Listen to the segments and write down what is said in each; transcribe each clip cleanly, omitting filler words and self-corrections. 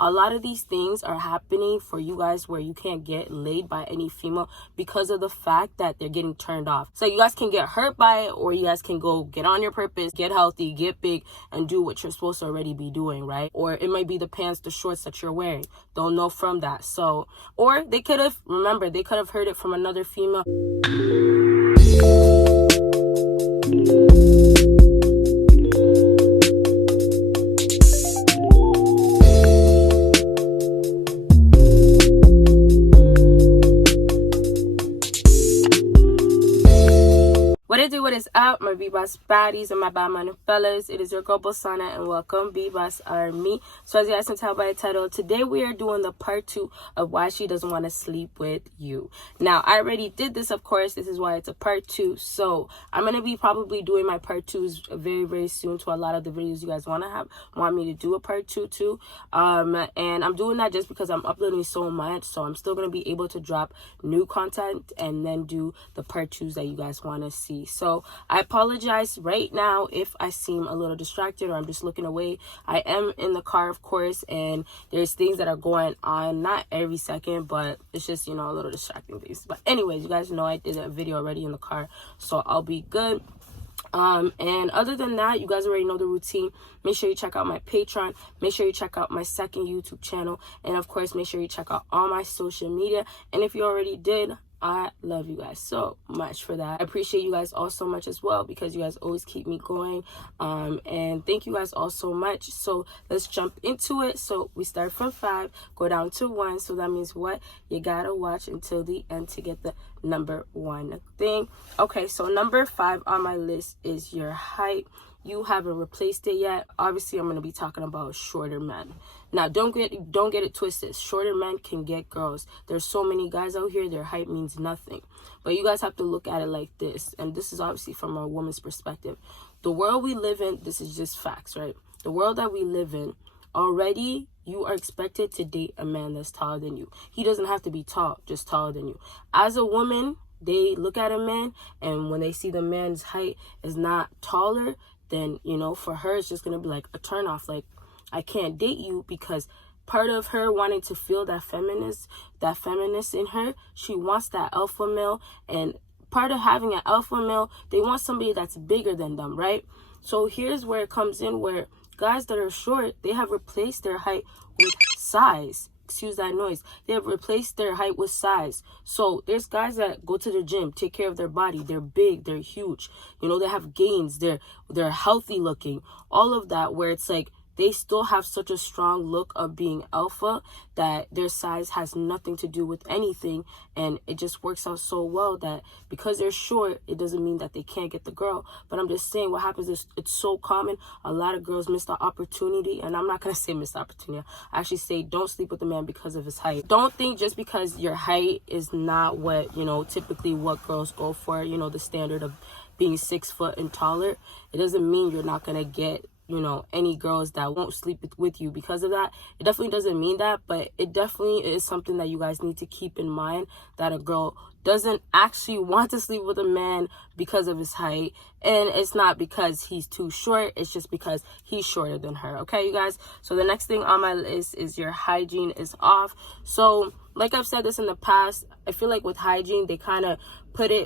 A lot of these things are happening for you guys where you can't get laid by any female because of the fact that they're getting turned off. So you guys can get hurt by it, or you guys can go get on your purpose, get healthy, get big, and do what you're supposed to already be doing, right? Or it might be the pants, the shorts that you're wearing. Don't know from that. So, or they could have, remember, they could have heard it from another female. What is up, my BBossBaddies and my bad man fellas? It is your girl Bosana, and welcome BBossArmy. So as you guys can tell by the title, today we are doing the part 2 of why she doesn't want to sleep with you. Now, I already did this, of course. This is why it's a part 2. So I'm going to be probably doing my part 2s very, very soon to a lot of the videos you guys want me to do a part 2 too. And I'm doing that just because I'm uploading so much. So I'm still going to be able to drop new content and then do the part 2s that you guys want to see. So I apologize right now if I seem a little distracted or I'm just looking away. I am in the car, of course, and there's things that are going on, not every second, but it's just, you know, a little distracting things. But anyways, you guys know I did a video already in the car, so I'll be good. And other than that, you guys already know the routine. Make sure you check out my Patreon, make sure you check out my second YouTube channel, and of course make sure you check out all my social media. And if you already did, I love you guys so much for that. I appreciate you guys all so much as well, because you guys always keep me going. And thank you guys all so much. So let's jump into it. So we start from 5, go down to 1. So that means what? You gotta watch until the end to get the number 1 thing. Okay, so number 5 on my list is your height. You haven't replaced it yet. Obviously, I'm going to be talking about shorter men. Now, don't get it twisted. Shorter men can get girls. There's so many guys out here, their height means nothing. But you guys have to look at it like this. And this is obviously from a woman's perspective. The world we live in, this is just facts, right? The world that we live in, already you are expected to date a man that's taller than you. He doesn't have to be tall, just taller than you. As a woman, they look at a man, and when they see the man's height is not taller, then, you know, for her, it's just going to be like a turnoff. Like, I can't date you, because part of her wanting to feel that feminist in her, she wants that alpha male. And part of having an alpha male, they want somebody that's bigger than them, right? So here's where it comes in, where guys that are short, they have replaced their height with size. Excuse that noise. They have replaced their height with size. So there's guys that go to the gym, take care of their body. They're big, they're huge. You know, they have gains. They're healthy looking. All of that, where it's like they still have such a strong look of being alpha that their size has nothing to do with anything. And it just works out so well that because they're short, it doesn't mean that they can't get the girl. But I'm just saying, what happens is it's so common. A lot of girls miss the opportunity. And I'm not going to say miss the opportunity. I actually say don't sleep with a man because of his height. Don't think just because your height is not what, you know, typically what girls go for, you know, the standard of being 6 foot and taller. It doesn't mean you're not going to get, you know, any girls that won't sleep with you because of that. It definitely doesn't mean that, but it definitely is something that you guys need to keep in mind, that a girl doesn't actually want to sleep with a man because of his height. And it's not because he's too short, it's just because he's shorter than her. Okay, you guys? So the next thing on my list is your hygiene is off. So like I've said this in the past, I feel like with hygiene, they kind of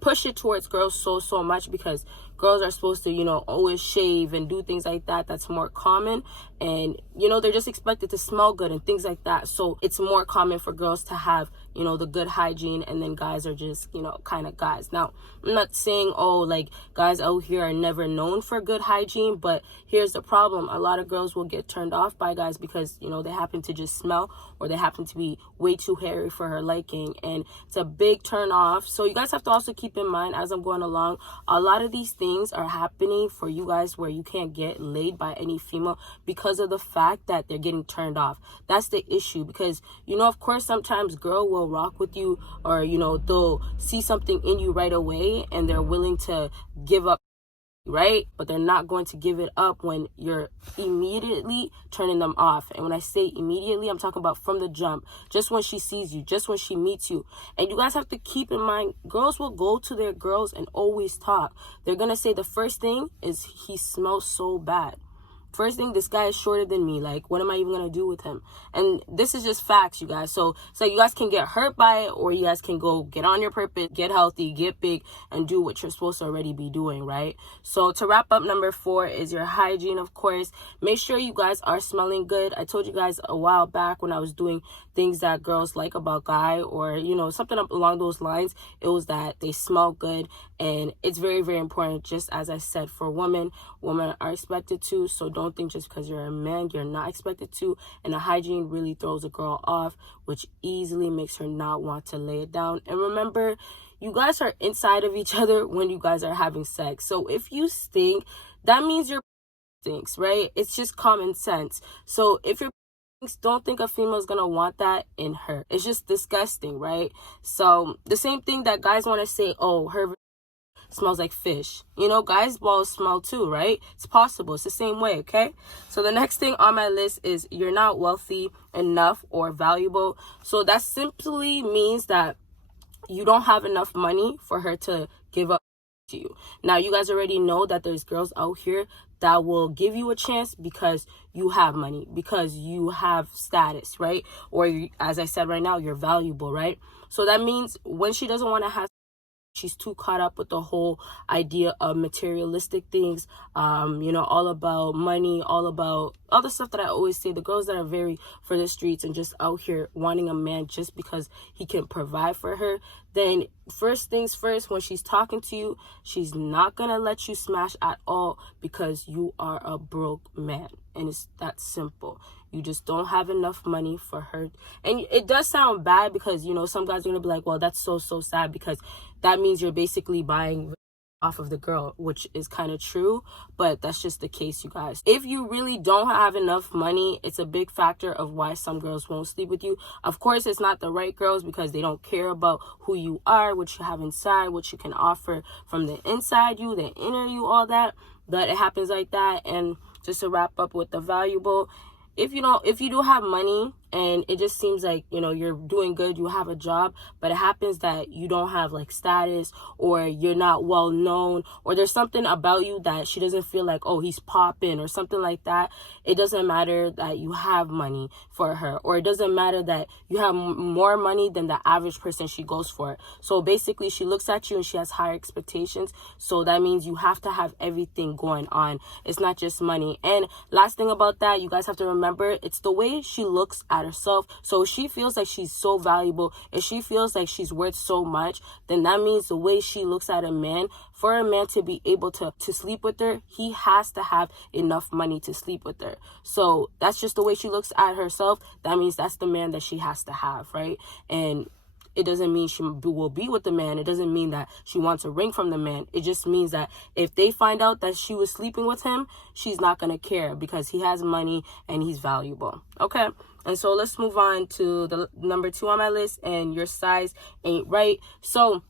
push it towards girls so much, because girls are supposed to, you know, always shave and do things like that. That's more common. And, you know, they're just expected to smell good and things like that. So it's more common for girls to have, you know, the good hygiene, and then guys are just, you know, kind of guys. Now, I'm not saying, oh, like, guys out here are never known for good hygiene, but here's the problem. A lot of girls will get turned off by guys because, you know, they happen to just smell, or they happen to be way too hairy for her liking, and it's a big turn off. So you guys have to also keep in mind, as I'm going along, a lot of these things are happening for you guys where you can't get laid by any female because of the fact that they're getting turned off. That's the issue, because, you know, of course, sometimes girl will rock with you, or, you know, they'll see something in you right away and they're willing to give up, right? But they're not going to give it up when you're immediately turning them off. And when I say immediately, I'm talking about from the jump, just when she sees you, just when she meets you. And you guys have to keep in mind, girls will go to their girls and always talk. They're gonna say the first thing is, he smells so bad. first thing, this guy is shorter than me. Like, what am I even gonna do with him? And this is just facts, you guys. So you guys can get hurt by it, or you guys can go get on your purpose, get healthy, get big, and do what you're supposed to already be doing, right? So to wrap up, number 4 is your hygiene, of course. Make sure you guys are smelling good. I told you guys a while back when I was doing things that girls like about guy, or, you know, something along those lines, it was that they smell good. And it's very, very important, just as I said, for women are expected to. So don't think just because you're a man you're not expected to. And the hygiene really throws a girl off, which easily makes her not want to lay it down. And remember, you guys are inside of each other when you guys are having sex. So if you stink, that means your stinks, right? It's just common sense. So if your don't think a female is gonna want that in her. It's just disgusting, right? So the same thing that guys want to say, oh, her smells like fish. You know, guys' balls smell too, right? It's possible. It's the same way, okay? So the next thing on my list is you're not wealthy enough or valuable. So that simply means that you don't have enough money for her to give up to you. Now, you guys already know that there's girls out here that will give you a chance because you have money, because you have status, right? Or as I said right now, you're valuable, right? So that means when she doesn't want to have, she's too caught up with the whole idea of materialistic things, you know, all about money, all about all the stuff that I always say, the girls that are very for the streets and just out here wanting a man just because he can provide for her. Then first things first, when she's talking to you, she's not gonna let you smash at all because you are a broke man. And it's that simple. You just don't have enough money for her. And it does sound bad because, you know, some guys are gonna be like, well, that's so sad, because that means you're basically buying off of the girl, which is kind of true, but that's just the case, you guys. If you really don't have enough money, it's a big factor of why some girls won't sleep with you. Of course, it's not the right girls, because they don't care about who you are, what you have inside, what you can offer from the inside you, the inner you, all that. But it happens like that. And just to wrap up with the valuable, if you do have money and it just seems like, you know, you're doing good, you have a job, but it happens that you don't have like status, or you're not well known, or there's something about you that she doesn't feel like, oh, he's popping or something like that. It doesn't matter that you have money for her, or it doesn't matter that you have more money than the average person she goes for. So basically, she looks at you and she has higher expectations. So that means you have to have everything going on. It's not just money. And last thing about that, you guys have to remember, it's the way she looks at herself. So if she feels like she's so valuable, if she feels like she's worth so much, then that means the way she looks at a man, for a man to be able to sleep with her, he has to have enough money to sleep with her. So that's just the way she looks at herself. That means that's the man that she has to have, right? And it doesn't mean she will be with the man. It doesn't mean that she wants a ring from the man. It just means that if they find out that she was sleeping with him, she's not going to care because he has money and he's valuable. Okay? And so let's move on to the number 2 on my list, and your size ain't right. So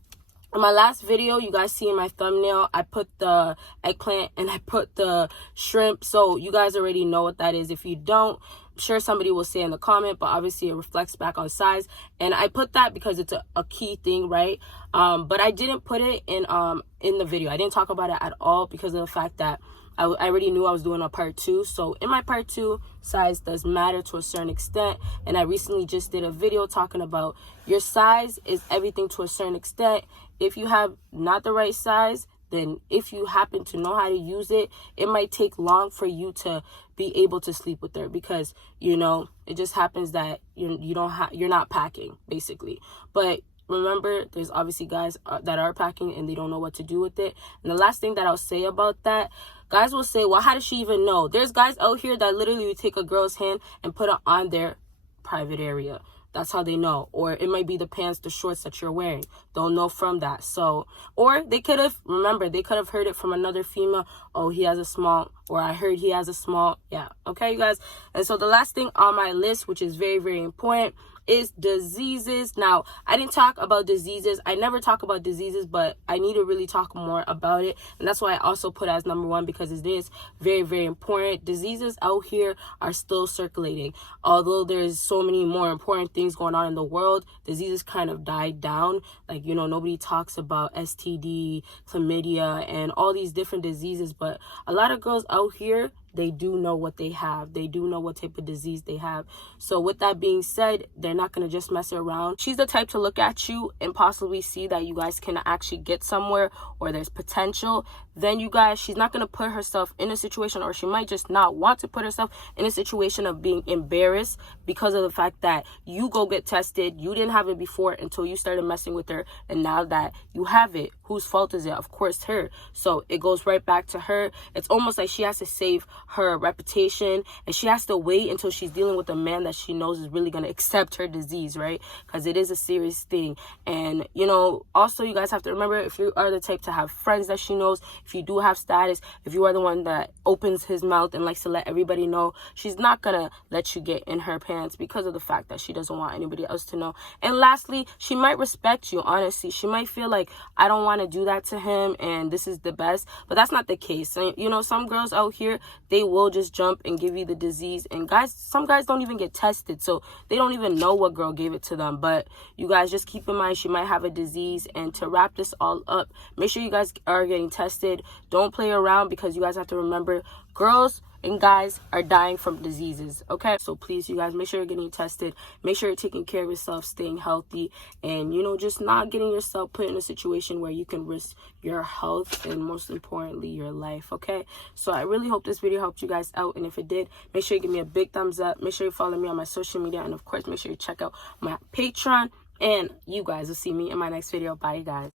in my last video, you guys see in my thumbnail, I put the eggplant and I put the shrimp. So you guys already know what that is. If you don't, I'm sure somebody will say in the comment, but obviously it reflects back on size. And I put that because it's a key thing, right? But I didn't put it in the video. I didn't talk about it at all because of the fact that I already knew I was doing a part 2. So in my part 2, size does matter to a certain extent. And I recently just did a video talking about your size is everything to a certain extent. If you have not the right size, then if you happen to know how to use it, it might take long for you to be able to sleep with her, because, you know, it just happens that you're not packing, basically. But remember, there's obviously guys that are packing and they don't know what to do with it. And the last thing that I'll say about that, guys will say, well, how does she even know? There's guys out here that literally would take a girl's hand and put it on their private area. That's how they know. Or it might be the pants, the shorts that you're wearing. They'll know from that. So, or they could have, remember, they could have heard it from another female. Oh, he has a small, or I heard he has a small. Yeah. Okay, you guys. And so the last thing on my list, which is very, very important, is diseases. Now, I didn't talk about diseases. I never talk about diseases, but I need to really talk more about it. And that's why I also put as number 1, because it is very, very important. Diseases out here are still circulating. Although there's so many more important things going on in the world, diseases kind of died down. Like, you know, nobody talks about STD, chlamydia, and all these different diseases. But a lot of girls out here, they do know what they have. They do know what type of disease they have. So with that being said, they're not going to just mess around. She's the type to look at you and possibly see that you guys can actually get somewhere or there's potential. Then you guys, she's not going to put herself in a situation, or she might just not want to put herself in a situation of being embarrassed because of the fact that you go get tested. You didn't have it before until you started messing with her, and now that you have it, whose fault is it? Of course her. So it goes right back to her. It's almost like she has to save her reputation, and she has to wait until she's dealing with a man that she knows is really going to accept her disease, right? Because it is a serious thing. And you know, also you guys have to remember, if you are the type to have friends that she knows, if you do have status, if you are the one that opens his mouth and likes to let everybody know, she's not gonna let you get in her pants because of the fact that she doesn't want anybody else to know. And lastly, she might respect you. Honestly, she might feel like, I don't want to do that to him and this is the best, but that's not the case. So, you know, some girls out here, they will just jump and give you the disease, and some guys don't even get tested, so they don't even know what girl gave it to them. But you guys just keep in mind, she might have a disease. And to wrap this all up, make sure you guys are getting tested. Don't play around, because you guys have to remember, girls and guys are dying from diseases, okay? So please, you guys, make sure you're getting tested. Make sure you're taking care of yourself, staying healthy, and, you know, just not getting yourself put in a situation where you can risk your health and, most importantly, your life, okay? So I really hope this video helped you guys out, and if it did, make sure you give me a big thumbs up. Make sure you follow me on my social media, and of course, make sure you check out my Patreon, and you guys will see me in my next video. Bye, you guys.